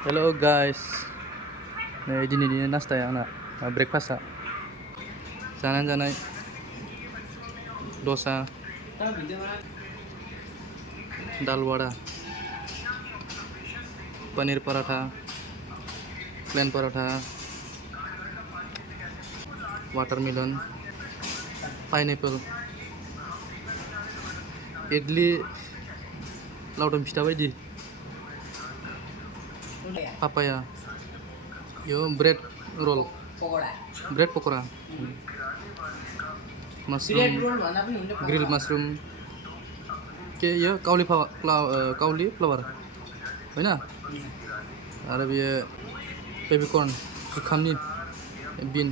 Hello guys, nah ini nasta ya anak breakfast janan dosa, dal wada, paneer paratha, plain paratha, watermelon, pineapple, idli, laudum pita baidi, papaya, yo bread roll, bread pokora, mushroom, grill mushroom, ke yo kauli flower, है ना आरो बेयो baby corn जुखामनि बिन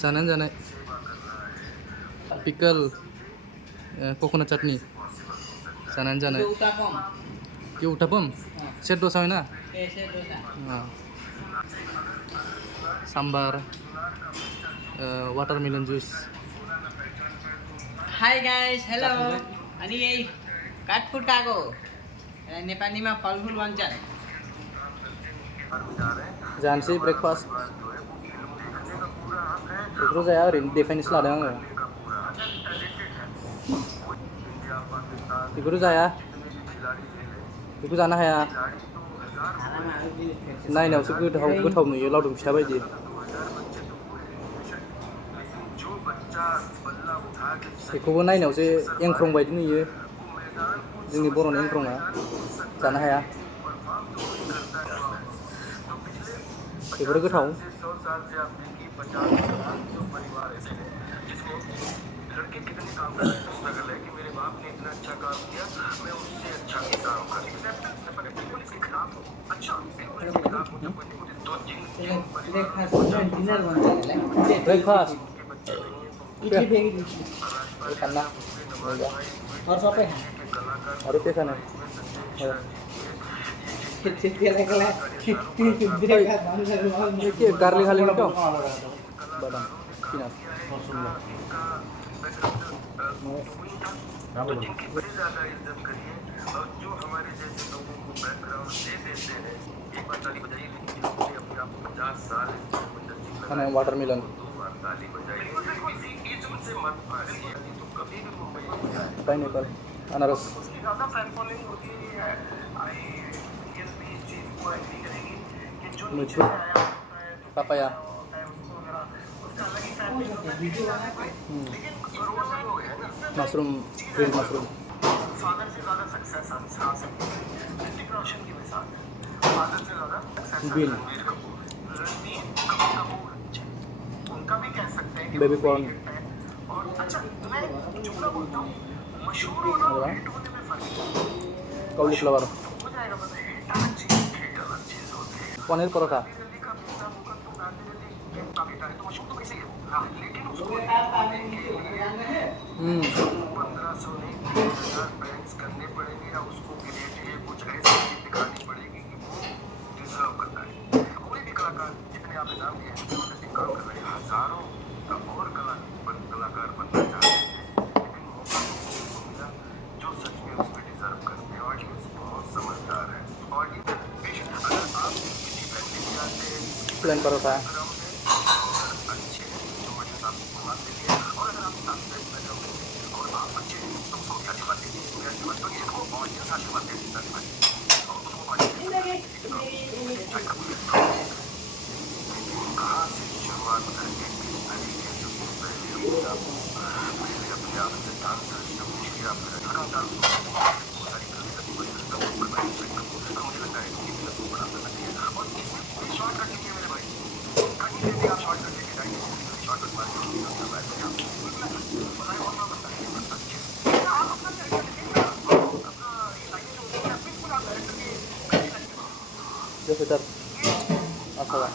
जानाय pickle coconut चटनी जानाय ये उतापम set dosa है ना सांबार वाटरमेलन जुस हाई गाइस हेलो अनि यही काठपुटाको नेपालीमा फलफुल भन्छन् जानसै ब्रेकफास्ट बेखौ जाया ओरैनो देखायनोसो लादों आङो बेखौथ' जाया बेखौ जानो हाया नायनायावसो गोथाव नुयो लावदुम फिथा बायदि बेखौबो नायनायावसो एंख्रं बायदि नुयो जोंनि बर'नि एंख्रंआ जानो हाया बेफोरो गोथाव ब्रेकफास्ट इडली फेरि खाना अरू सबै अरू के खाने के गार्लिक हालिक क्या बादाम पीनट खाना वाटरमेलन पाइनएप्पल अनारस papaya mushroom grill mushroom bean baby corn cauliflower paneer paratha plain paratha जो फिर असला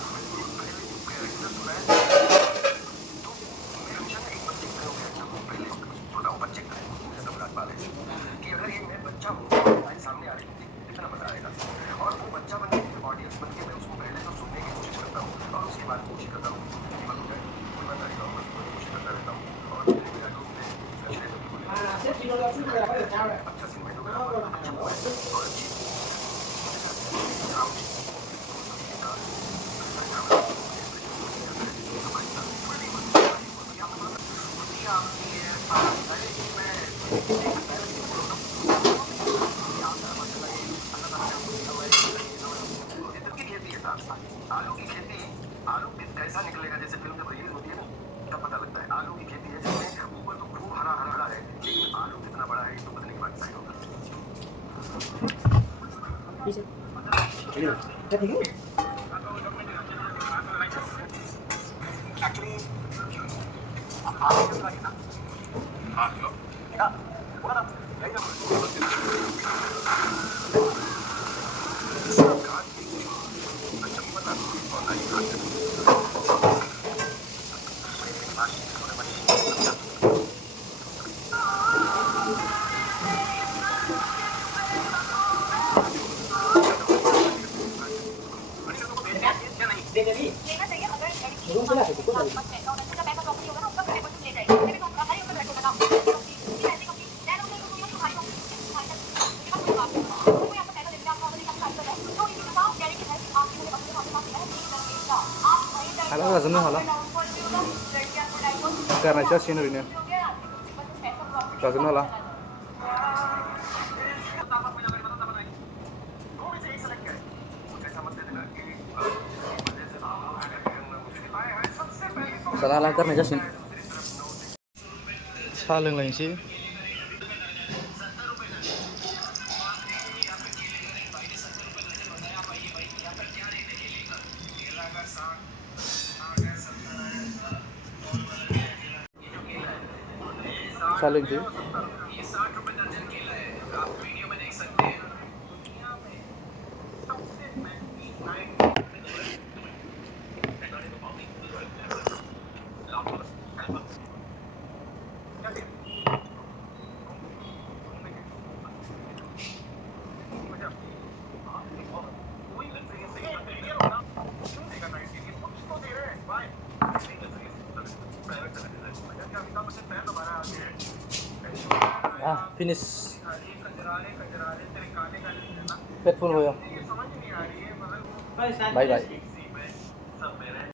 हाला जाजोबनो हाला गारनाय जासिगोन ओरैनो जाजोबनो हाला जानो हाला गारनाय जासिगोन साहा लोंलायनोसै साहा लोंसै फिनिश पेट फुल भयो बस, बाय बाय